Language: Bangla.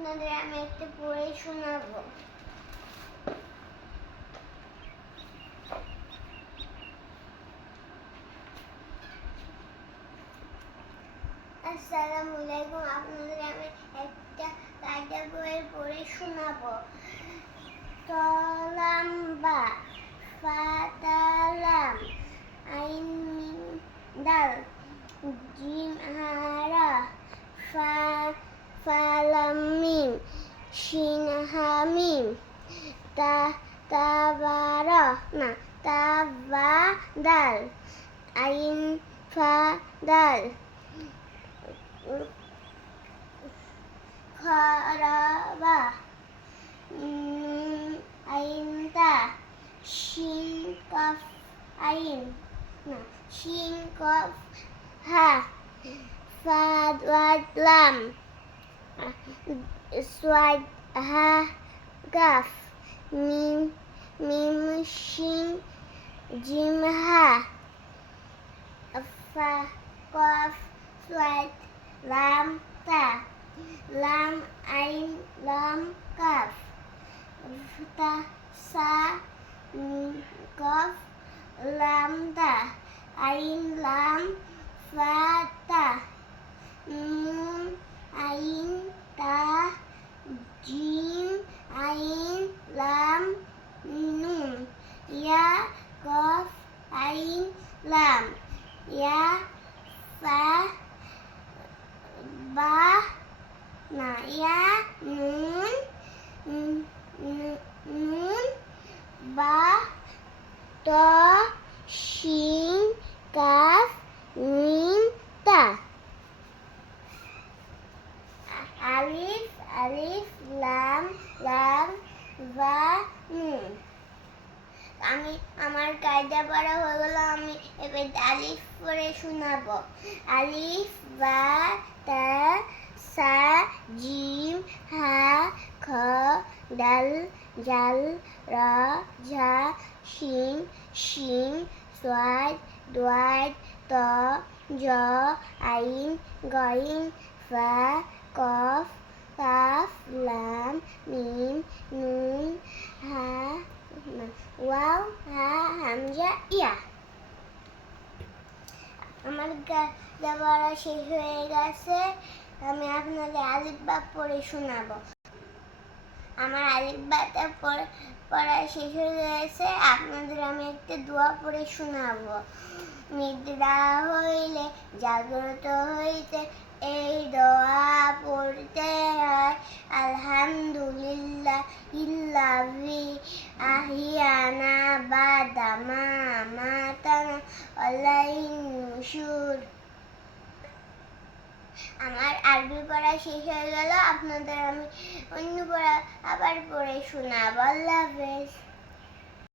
আপনাদের আমি একটা পড়ে শোনাবো। আসসালামু আলাইকুম, আপনাদের আমি একটা কায়দা বইয়ের পড়ে শোনাবো। তলাম বা ফাতালাম আইন দাল, জিম হারা ফা ফালাম মিম শিন হামিম তা তাবারা না তাবা দাল আইন ফা দাল খরাবা নুন আইন তা শিন কফ আইন না শিন কফ হা ফাদ ওয়াদ লাম সোয়াদ হা গাফ মিম মিম শিন জিম হা ফা কফ সোয়াদ লাম তা লাম আইন লাম কাফ তা সা উম, কফ লাম তা আইন লাম ফা তা নুন আইন তা জিম আইন লাম নুন ইয়া কফ আইন লাম ইয়া ফা বা না ইয়া নুন নুন বা ত শিন কাফ মিম তা আলিফ আলিফ লাম লাম বা নুন। আমি, আমার কায়দা পড়া হয়ে গেল, আমি এবার আলিফ পড়ে শোনাবো। আলিফ, বা, তা, সা, জিম, হা, খ, ডাল, জাল, রা, ঝা শিন শিন সোয়াদ, দোয়াদ, ত, জ, আইন, গইন, ফা, কাফ লাম মিম নুন হা ওয়াও হা হামজা ইয়া। আমার শেষ হয়ে গেছে, আমি আপনাদের আলিফ বা পড়ে শোনাবো। আমার আলিফ বাটা পড়া পড়া শেষ হয়ে গেছে, আপনাদের আমি একটা দোয়া পড়ে শোনাবো। নিদ্রা হইলে, জাগ্রত হইতে এই দোয়া পড়তে হয়। আলহামদুলিল্লাহ ইল্লাহি আহিয়ানা বাদামা মাতানা অলাইন নুশুর আমার আরবি পড়া শেষ হয়ে গেল, আপনাদের আমি অন্য পড়া আবার পড়ে শোনাবো। আল্লাহ হাফেজ।